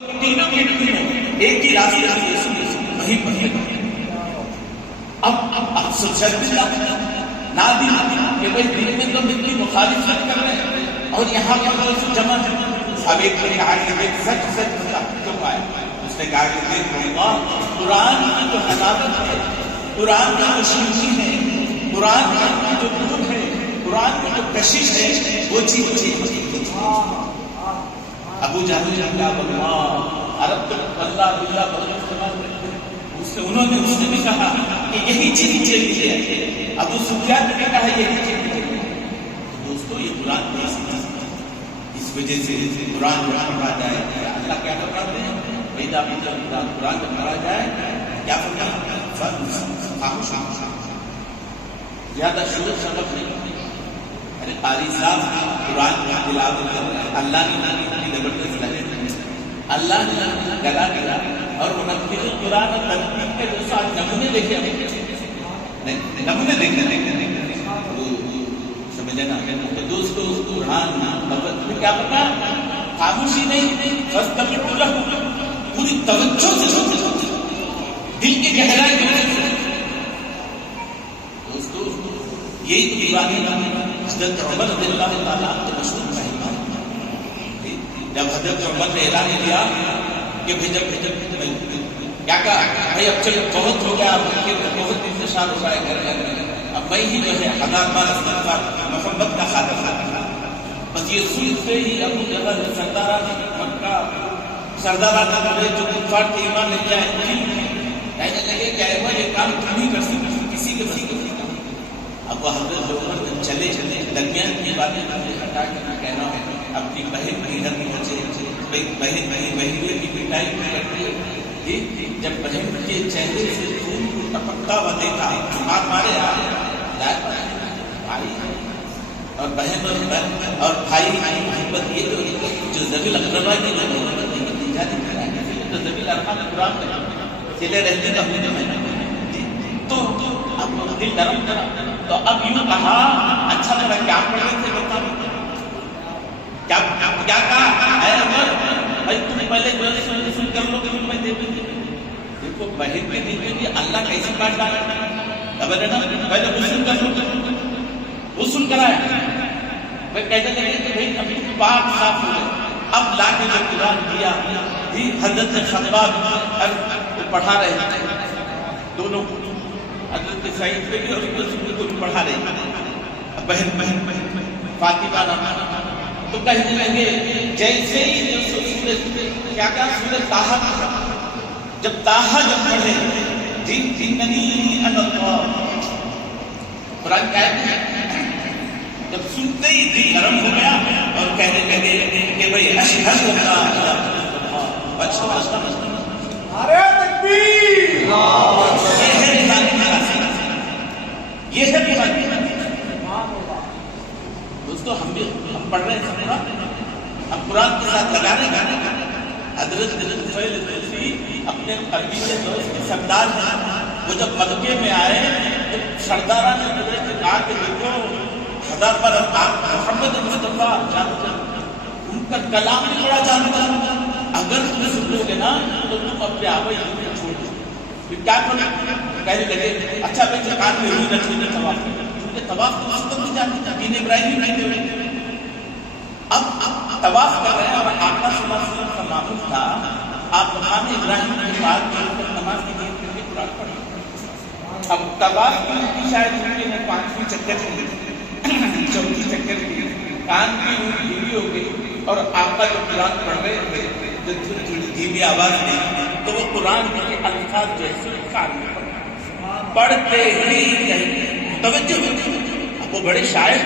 تینوں کے تینوں ایک ہی راستے سے وہی پڑھے اب سچ نادی کہ بھائی دل میں تو دل کی مخالفت کر رہے ہیں اور یہاں پر جمع اب ایک نے کہا کہ سچ سچ بتا کیوں آئے اس نے کہا کہ دیکھو اللہ قرآن کی جو حلاوت ہے، قرآن کی جو شیرینی ہے، قرآن کی جو نور ہے، قرآن کی جو کشش ہے، وہ چیز ابو جہل نے کہا اللہ عرب تو اللہ باللہ بہت استعمال کرتے ہیں، اس نے بھی کہا کہ یہی چیز ہے، ابو سفیان نے کہا یہی چیز ہے۔ دوستو یہ قرآن کی اس وجہ سے قرآن جو پڑھا جائے اللہ کیا فرماتے ہیں قرآن جب پڑھا جائے کیا فرماتے زیادہ شور سبق نہیں، ارے قاری صاحب قرآن کا تلاوت کر رہے ہیں، اللہ نے زبردست لگے، اللہ نے گلا دیا اور منفذ قرآن اور تنقید کے جو ساتھ نمونے دیکھے سمجھے نا تو دوستو قرآن میں کیا پتا خاموشی نہیں پوری توجہ سے دل کی گہرائی دوستو یہی تو دیوانی حضرت عمر رضی اللہ تعالیٰ عنہ مشہور ہے، جب حضرت عمر نے اعلان کیا کہ کیا کہا بھائی اب چلو بہت ہو گیا، بہت انتشار ہو رہا ہے گھر اب میں ہی جو ہے ہزار بار استغفار محمد کا خاتمہ بس یہ سن سے ہی ابو جہل سردارانہ بولے جو کفار کے ایمان لے جائے کہنے لگے کہ اے یہ کام تم ہی کر سکتے کسی کے اب وہ حضرت عمر جب چلے درمیان کی باتیں ہٹا کے میں کہہ رہا ہوں اپنی بہن گھر میں بچے بہن کی پٹائی کرتی ہے، جب بہن کے چہرے سے خون ٹپکتا ہوا دیکھا مار مارے بھائی اور بہن اور بھائی محبت یہ جو ذوی الاقربا کی جو محبت نہیں کی جاتی تو ذوی الارحام قرآن میں چلے رہتے کا ہونے میں تو اب دل نرم کرا تو اب یوں کہا اچھا لگا کیا پڑھ رہے تھے بتا کیا کہا اے عمر بھائی تم پہلے سن کر لو کہ میں دیکھو بہن کے دل میں بھی اللہ کیسے کاٹ ڈالا خبر ہے نا پہلے غسل کر لو غسل کرایا میں کہنے لگے کہ بھائی ابھی پاک صاف ہو گئے اب لا کے جو قرآن دیا حضرت خطبہ پڑھا رہے تھے دونوں حضرت سعید پہ بھی اور رسول کو بھی پڑھا رہے ہیں بہن فاطمہ تو کہنے لگے جیسے ہی کیا سورۃ طٰہٰ جب طٰہٰ جب پڑھے اننی انا اللہ قرآن کیا ہے جب سنتے ہی دل نرم ہو گیا اور کہنے لگے کہ بھائی اشہد ان لا الہ الا اللہ نعرہ تکبیر یہ ہے دوستو ہم پڑھ رہے ہیں ہم قرآن کے ساتھ لگا رہے ہیں حضرت اپنے قریبی سے دوست کے سردار ہیں وہ جب مکے میں آئے تو سردارہ نے حضرت سے کہا کہ دیکھو ہزار بار محمد مصطفیٰ ان کا کلام بھی بڑا جانتا اگر تم سن لو گے نا تو تم اپنے آبائی دنیا چھوڑ دو پھر کیا کرو کہنے لگے اچھا بھائی زکات میں روئی نہ چھوڑنے طواف کیونکہ طواف تو اس وقت بھی جانتے دین ابراہیم نہیں دے اب طواف کر رہے ہیں اور آقا صلی اللہ علیہ وسلم کا معمول تھا آپ مقام ابراہیم کے بعد نماز کی نیت کر کے قرآن پڑھیں اب طواف کی شاید ان کے 5ویں چکر کی 4تھی چکر کی کان کی دھیمی ہو گئی اور آقا جو قرآن پڑھ رہے تھے جب تھوڑی دھیمی آواز دی تو وہ قرآن کے الفاظ جیسے کان میں پڑھتے ہی توجہ اب وہ بڑے شاعر